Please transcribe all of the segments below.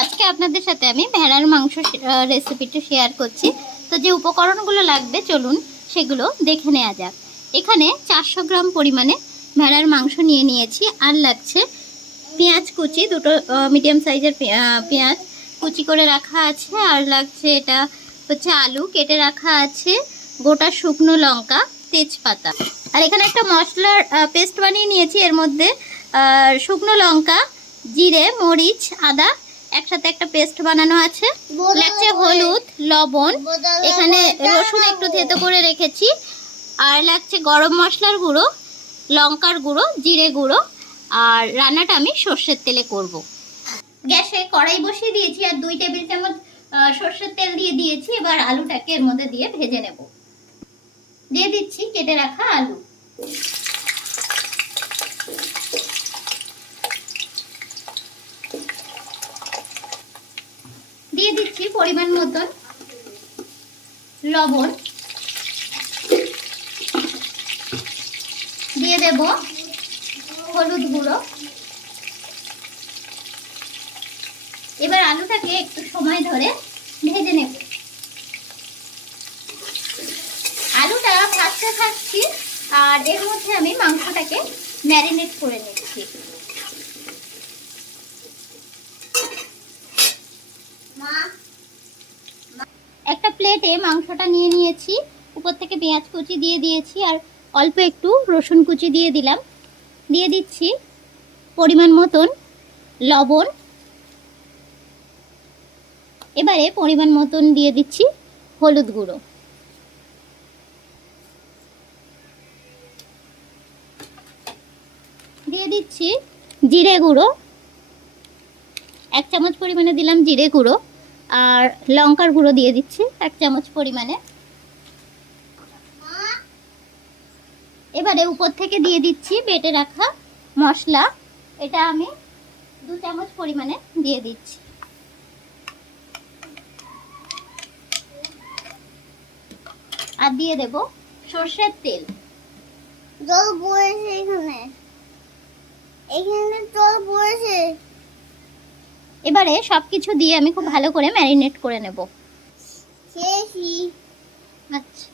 আজকে আপনাদের সাথে আমি ভেড়ার মাংস রেসিপিটা শেয়ার করছি। তো যে উপকরণগুলো লাগবে চলুন সেগুলো দেখে নেওয়া যাক। এখানে 400 গ্রাম পরিমাণে ভেড়ার মাংস নিয়ে নিয়েছি। আর লাগছে পেঁয়াজ কুচি, দুটো মিডিয়াম সাইজের পেঁয়াজ কুচি করে রাখা আছে। আর লাগছে এটা হচ্ছে আলু কেটে রাখা আছে, গোটা শুকনো লঙ্কা, তেজপাতা। আর এখানে একটা মশলার পেস্ট বানিয়ে নিয়েছি। এর মধ্যে শুকনো লঙ্কা, জিরে, মরিচ, আদা একসাথে একটা পেস্ট বানানো আছে। লাগছে হলুদ, লবণ, এখানে রসুন একটু থেতো করে রেখেছি। আর লাগছে গরম মশলার গুঁড়ো, লঙ্কার গুঁড়ো, জিরে গুঁড়ো। আর রান্নাটা আমি সর্ষের তেলে করব। গ্যাসে কড়াই বসিয়ে দিয়েছি আর 2 টেবিল চামচ সর্ষের তেল দিয়ে দিয়েছি। এবার আলুটাকে এর মধ্যে দিয়ে ভেজে নেব। দিয়ে দিচ্ছি কেটে রাখা আলু। দিয়ে দিচ্ছি পরিমাণ মতন লবণ। দিয়ে দেব হলুদ গুঁড়ো। এবার আলুটাকে একটু সময় ধরে ভেজে নেব। আলুটা ভাজতে থাকছি আর এর মধ্যে আমি মাংসটাকে ম্যারিনেট করে নিচ্ছি। একটা প্লেটে মাংসটা নিয়ে নিয়েছি, উপর থেকে পেঁয়াজ কুচি দিয়ে দিয়েছি আর অল্প একটু রসুন কুচি দিয়ে দিলাম। দিয়ে দিচ্ছি পরিমাণ মতন লবণ। এবারে পরিমাণ মতন দিয়ে দিচ্ছি হলুদ গুঁড়ো। দিয়ে দিচ্ছি জিরে গুঁড়ো, 1 চামচ পরিমাণে দিলাম জিরে গুঁড়ো। আর লঙ্কার গুঁড়ো দিয়ে দিচ্ছি 1 চামচ পরিমাণে। এবারে উপর থেকে দিয়ে দিচ্ছি বেটে রাখা মশলা। এটা আমি 2 চামচ পরিমাণে দিয়ে দিচ্ছি। আর দিয়ে দেব সরষের তেল। জল পড়েছে এখানে জল পড়েছে। এবারে সবকিছু দিয়ে আমি খুব ভালো করে ম্যারিনেট করে নেব। আচ্ছা,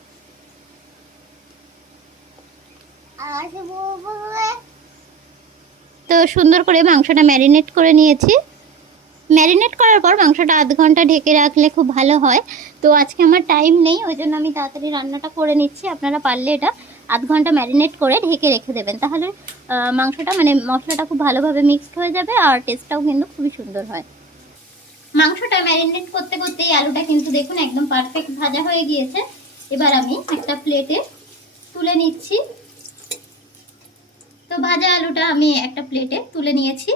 তো সুন্দর করে মাংসটা ম্যারিনেট করে নিয়েছি। ম্যারিনেট করার পর মাংসটা আধ ঘন্টা ঢেকে রাখলে খুব ভালো হয়। তো আজকে আমার টাইম নেই, ওই জন্য আমি তাড়াতাড়ি রান্নাটা করে নিচ্ছি। আপনারা পারলে এটা আধ ঘন্টা ম্যারিনেট করে ঢেকে রেখে দেবেন, তাহলে মাংসটা মানে মশলাটা খুব ভালোভাবে মিক্সড হয়ে যাবে আর টেস্টটাও কিন্তু খুবই সুন্দর হয়। মাংসটা ম্যারিনেট করতে করতেই আলুটা কিন্তু দেখুন একদম পারফেক্ট ভাজা হয়ে গিয়েছে। এবার আমি একটা প্লেটে তুলে নিচ্ছি। তো ভাজা আলুটা আমি একটা প্লেটে তুলে নিয়েছি।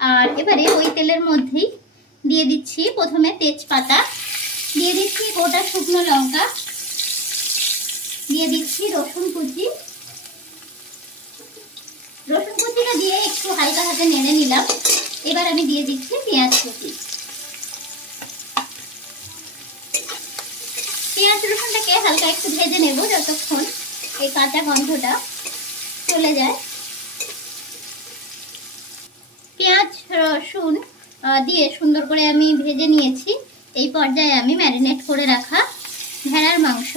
আর এবারে ওই তেলের মধ্যেই দিয়ে দিচ্ছি প্রথমে তেজপাতা, দিয়ে দিচ্ছি গোটা শুকনো লঙ্কা, দিয়ে দিচ্ছি রসুন কুচি। রসুন কুচিটা দিয়ে একটু হালকা হাতে নেড়ে নিলাম। এবার আমি দিয়ে দিচ্ছি পেঁয়াজ কুচি। পেঁয়াজ রসুনটাকে হালকা একটু ভেজে নেব যতক্ষণ এই কাঁচা গন্ধটা চলে যায়। পেঁয়াজ রসুন দিয়ে সুন্দর করে আমি ভেজে নিয়েছি। এই পর্যায়ে আমি ম্যারিনেট করে রাখা ভেড়ার মাংস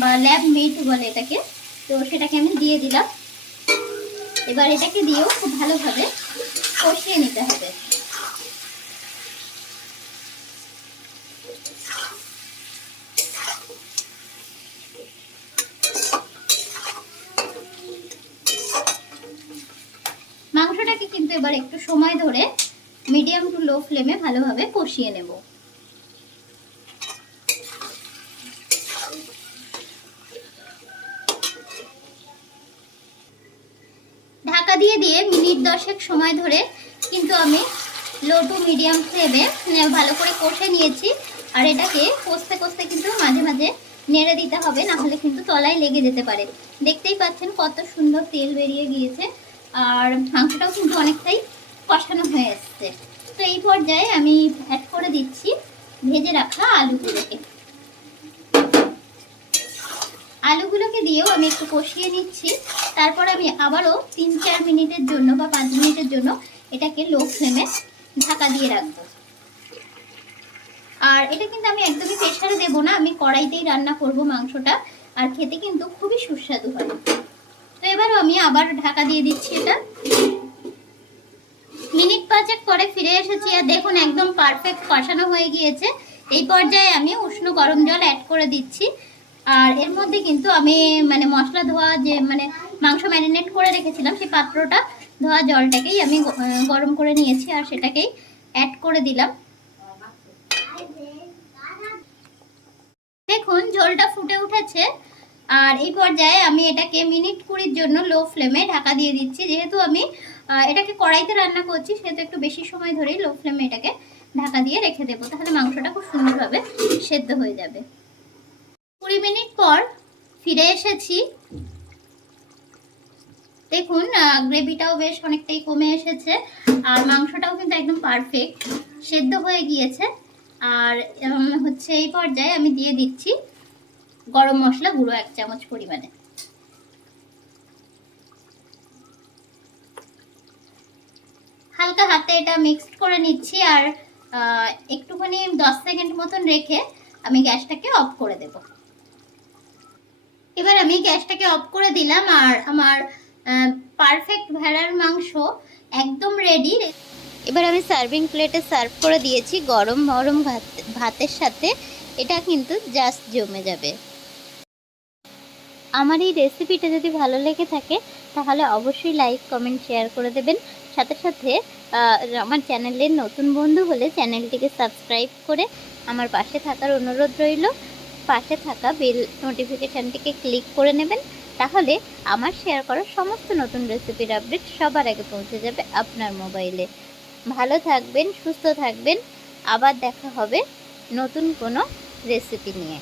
বা ল্যাব মিট বলে এটাকে, তো সেটাকে আমি দিয়ে দিলাম। এবার এটাকে দিয়েও খুব ভালোভাবে কষিয়ে নিতে হবে। মাংসটাকে কিন্তু এবার একটু সময় ধরে মিডিয়াম টু লো ফ্লেমে ভালোভাবে কষিয়ে নেব। ঢাকা দিয়ে দিয়ে মিনিট 10 সময় ধরে কিন্তু আমি লো টু মিডিয়াম ফ্লেমে ভালো করে কষে নিয়েছি। আর এটাকে কষতে কষতে কিন্তু মাঝে মাঝে নেড়ে দিতে হবে, না হলে কিন্তু তলায় লেগে যেতে পারে। দেখতেই পাচ্ছেন কত সুন্দর তেল বেরিয়ে গিয়েছে আর মাংসটাও কিন্তু অনেকটাই কষানো হয়ে এসছে। তো এই পর্যায়ে আমি অ্যাড করে দিচ্ছি ভেজে রাখা আলুগুলোকে। আলুগুলোকে দিয়েও আমি একটু কষিয়ে নিচ্ছি। তারপর আমি আবারও 3-4 মিনিটের জন্য বা 5 মিনিটের জন্য এটাকে লো ফ্লেমে ঢাকা দিয়ে রাখবো। আর এটা কিন্তু আমি একদমই প্রেসারে দেবো না, আমি কড়াইতেই রান্না করব মাংসটা, আর খেতে কিন্তু খুবই সুস্বাদু হয়। তো এবারও আমি আবার ঢাকা দিয়ে দিচ্ছি এটা। মিনিট 5 পরে ফিরে এসেছি, আর দেখুন একদম পারফেক্ট কষানো হয়ে গিয়েছে। এই পর্যায়ে আমি উষ্ণ গরম জল অ্যাড করে দিচ্ছি। আর এর মধ্যে কিন্তু আমি মানে মশলা ধোয়া যে মানে মাংস ম্যারিনেট করে রেখেছিলাম সেই পাত্রটা ধোয়া জলটাকেই আমি গরম করে নিয়েছি, আর সেটাকেই অ্যাড করে দিলাম। দেখুন ঝোলটা ফুটে উঠেছে, আর এই পর্যায়ে আমি এটাকে মিনিট 20 জন্য লো ফ্লেমে ঢাকা দিয়ে দিচ্ছি। যেহেতু আমি এটাকে কড়াইতে রান্না করছি, সেহেতু একটু বেশি সময় ধরেই লো ফ্লেমে এটাকে ঢাকা দিয়ে রেখে দেবো, তাহলে মাংসটা খুব সুন্দরভাবে সেদ্ধ হয়ে যাবে। 20 মিনিট পর ফিরে এসেছি। দেখুন গ্রেভিটাও বেশ অনেকটাই কমে এসেছে, আর মাংসটাও কিন্তু একদম পারফেক্ট সেদ্ধ হয়ে গিয়েছে। আর হচ্ছে এই পর্যায়ে আমি দিয়ে দিচ্ছি গরম মশলা গুঁড়ো 1 চামচ পরিমাণে। হালকা হাতে এটা মিক্সড করে নিচ্ছি, আর একটুখানি 10 সেকেন্ড মতন রেখে আমি গ্যাসটাকে অফ করে দেব। এবার আমি গ্যাসটাকে অফ করে দিলাম, আর আমার পারফেক্ট ভেড়ার মাংস একদম রেডি। এবার আমি সার্ভিং প্লেটে সার্ভ করে দিয়েছি গরম গরম ভাতের সাথে। এটা কিন্তু জাস্ট জমে যাবে। আমার এই রেসিপিটা যদি ভালো লেগে থাকে তাহলে অবশ্যই লাইক কমেন্ট শেয়ার করে দেবেন। সাথে সাথে আমার চ্যানেলের নতুন বন্ধু হলে চ্যানেলটিকে সাবস্ক্রাইব করে আমার পাশে থাকার অনুরোধ রইল। পাশে থাকা বেল নোটিফিকেশানটিকে ক্লিক করে নেবেন, তাহলে আমার শেয়ার করা সমস্ত নতুন রেসিপির আপডেট সবার আগে পৌঁছে যাবে আপনার মোবাইলে। ভালো থাকবেন, সুস্থ থাকবেন, আবার দেখা হবে নতুন কোনো রেসিপি নিয়ে।